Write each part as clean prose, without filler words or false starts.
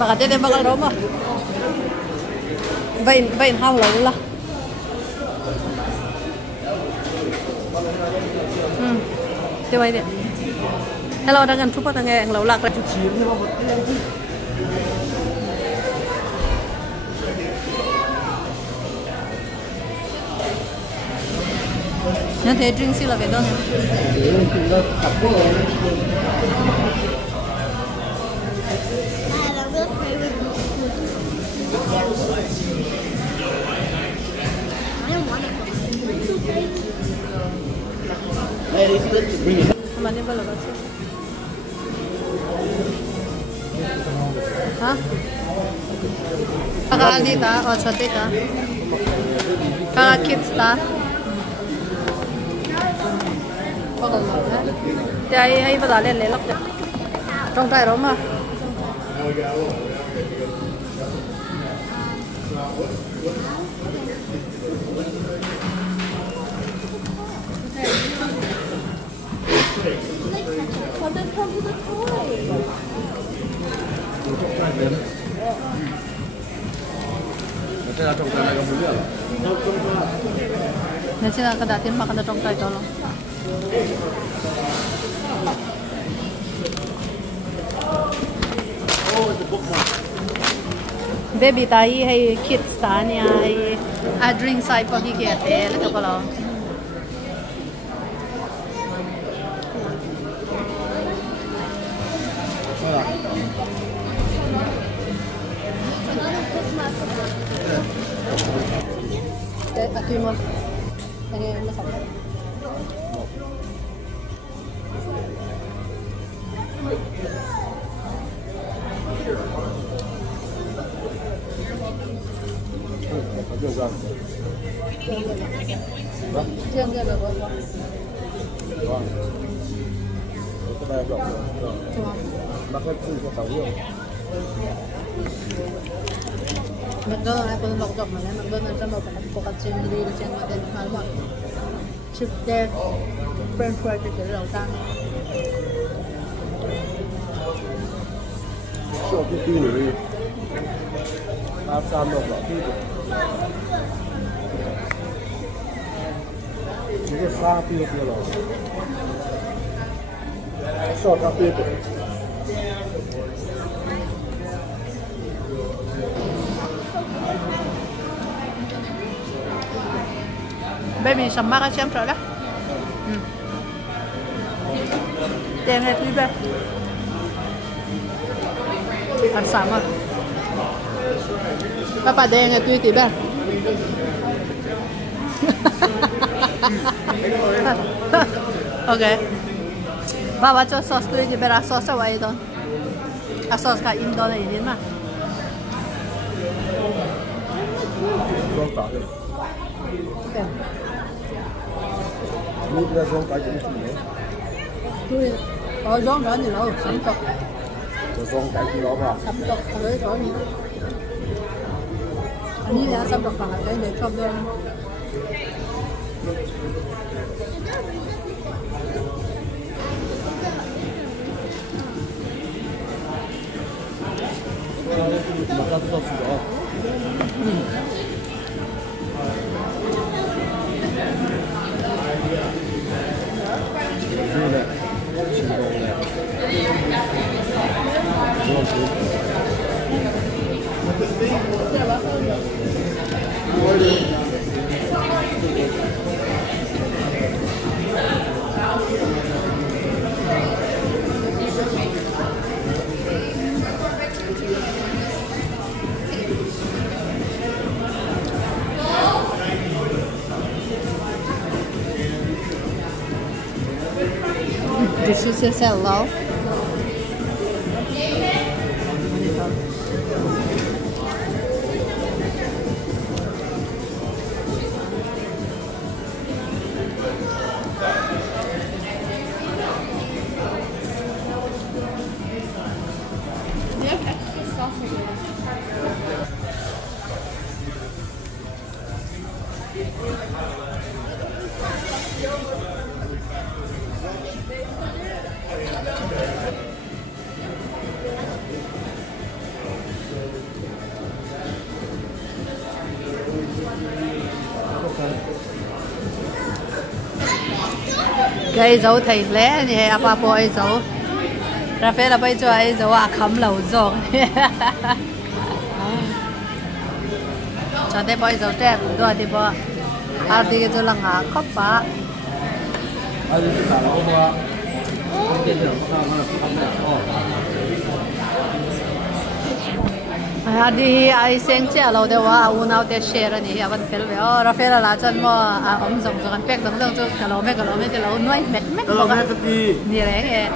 baka tete bakal roma vain hao lâu la thế vậy đi hello đang gần chút bắt nghe lâu lạc rồi nhớ thế drink xí là về đâu nhỉ mà đi bao lâu rồi hả kakak đi ta ở chỗ ta kakak kids ta thì hay bây giờ lên lấy lóc trong tay đó mà nên sila ka dati makanda trong tay đó luôn. Baby tahi hay kids ta niya hay drink side pagi kete leto ko lo. Atu mo. Ini masak. Chiên ra được không? Vâng. Cái này rộng rồi. Nó phải chui vào tàu rồi. Mình đó là con lọc rộng mà mình bên trong một cái cục chiên đi chiên mà đến hai loại. Chip đen, French fry thì cái đầu tăng. Cho cái tí nữa đi. Áp sam được tí được. 이게 4비였구나. 써, 4비였 Baby sắm mắc xem trở đó. Tiền hay quý bê. Ăn sắm rồi. Các bạn đen hay quý tí bê. Ok. Baba cho sauce tu di berak sauce away don. A sauce ka Indo na ini mah. Okay. Ini dah zawng kai ni sini. Tu, zawng kan ni lo, samtok. Zawng kai ni lo ba? Samtok, kalau itu ni. Ini dia samtok banget, kan dia chop dia. Makan sos juga. This is a hello. cái dấu thầy lẽ thì apa po ấy dấu ra phê là bây giờ ấy dấu khấm lẩu giòn cho thế bây giờ trẻ đua thì bỏ đi cái chỗ là ngã khóc bả đi ai xem chia lâu đâu à u nào để share này à vẫn phải về ra phê là chân mà ông dùng cho anh bẹc giống cho cái lâu mấy thì lâu nuôi mệt mệt lâu mấy cái gì gì đấy kìa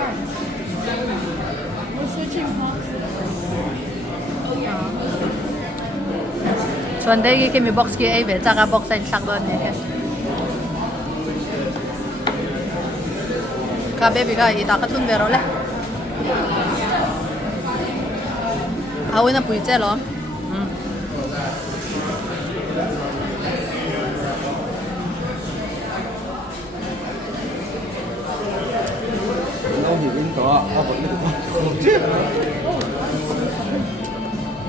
ส่วนได้กี่มีบ็อกซ์กี่ไอ้เวจากบ็อกซ์ใส่ชักโดนเนี่ยข้าเบบี้ก็อีตาก็ทุ่นเบรอเลยเอาไว้น่ะปุ๋ยเจ้หรอเราอยู่อินตัวเอาหมดเลย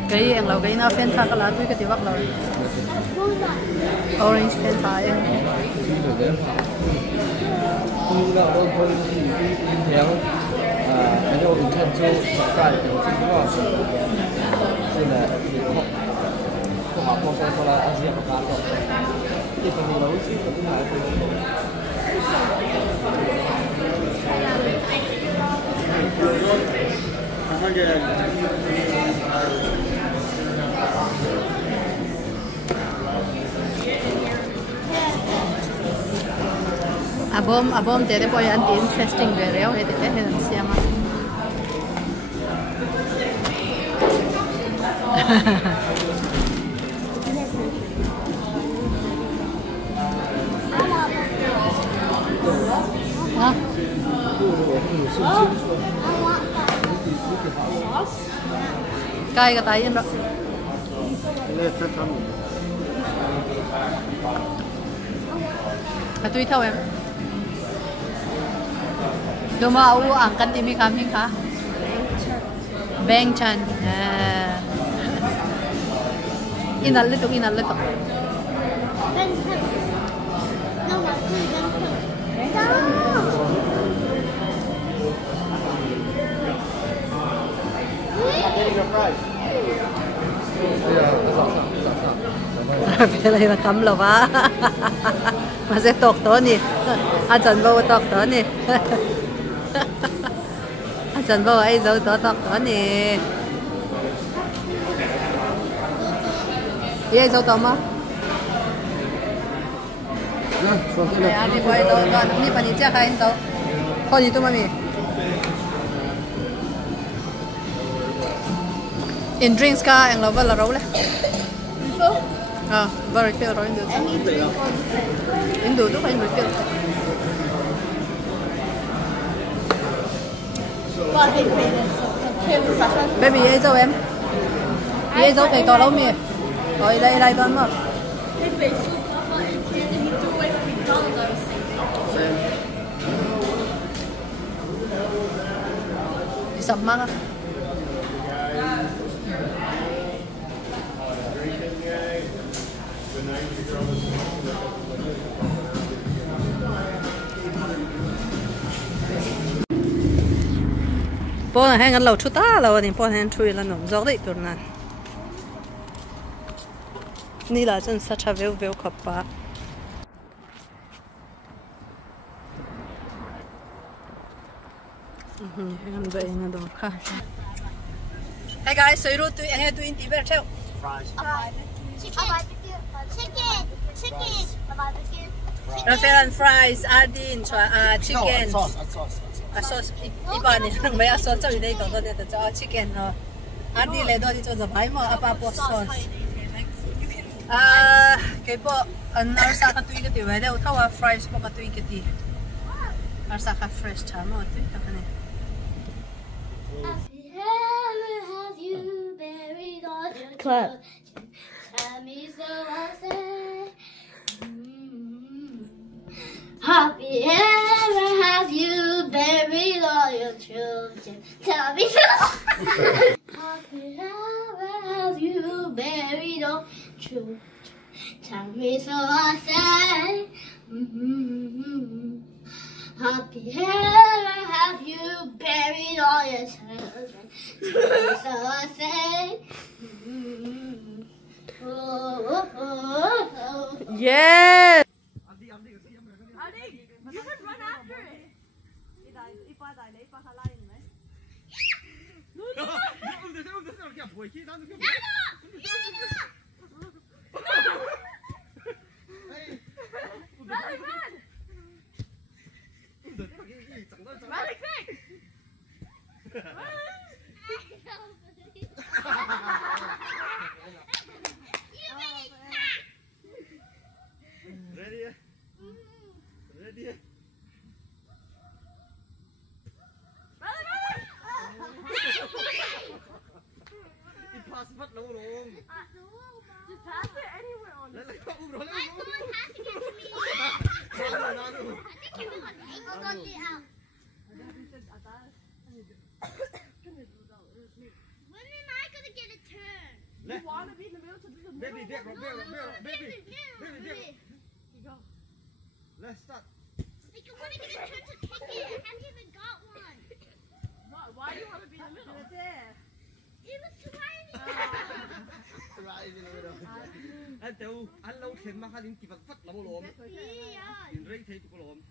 cái anh lâu cái nào fan thà cái lá tôi cái tiêu bắc rồi orange fan thà em cái đâu mình thân châu phải cái gì đó nên là không học không phải là Asia và Pháp đâu thì phần nhiều đấu sĩ cũng là abom tere po yan interesting bereo ete hen siama cay cái tay đó tùy theo em đồ mà u ăn canh thì mình làm gì cả bang chan inal lito Pila na kamlo ba? Masih tok to ni. Ajan bawa tok to ni. Ajan bawa ai zeuh to tok to ni. Dia zeuh to ma? Ya, ni boy zeuh to. Ni pani chia kain zeuh. Kau ni tu mami. In drinks ka ang lo ba laro le? Very refill rồi Indo. Indo tu phải refill. Baby ấy dâu em. Ấy dâu cái to lâu mì. Rồi đây con mà. Đi sập măng á. Bố này hay ngăn lẩu chút ta là thì bố này chui là nồng gió đấy tuần này. Ni là chân sát cha véo khắp ba. Ngăn vậy ngăn đồ khác. Hey guys, so you tui anh tui in tí bẹt treo. Chicken. Rafael fries, Ardin, chicken. Sauce iba ni may sauce cho đây đó để cho chicken Ardin lấy đó đi cho giờ phải mà apa sauce. Cái bộ anh arsa cái tui cái tiêu vậy đâu thao fries bộ cái tui cái gì. Arsa cái fresh chả mà tui cái này. Club. Happy ever have you buried all your children? Tell me so. Happy ever have you buried all children? Tell me so I say. Happy ever have you buried all your children. Jesus say. Yes. You can run after it. Really quick! Ready? Ready? It passed mất lâu rồi. Just pass it anywhere on it. Lấy không rồi lấy không. When am I gonna get a turn? You want to be in the middle to do the middle? Baby, baby. Let's start. Like I want to get a turn to pick it. I haven't even got one. Why do you want to be in the middle? It was tiny. Right in the middle. Anh tiểu, anh lâu thêm mà anh kịp phát là lồm. Yeah. Nhìn rây thấy tụi lồm.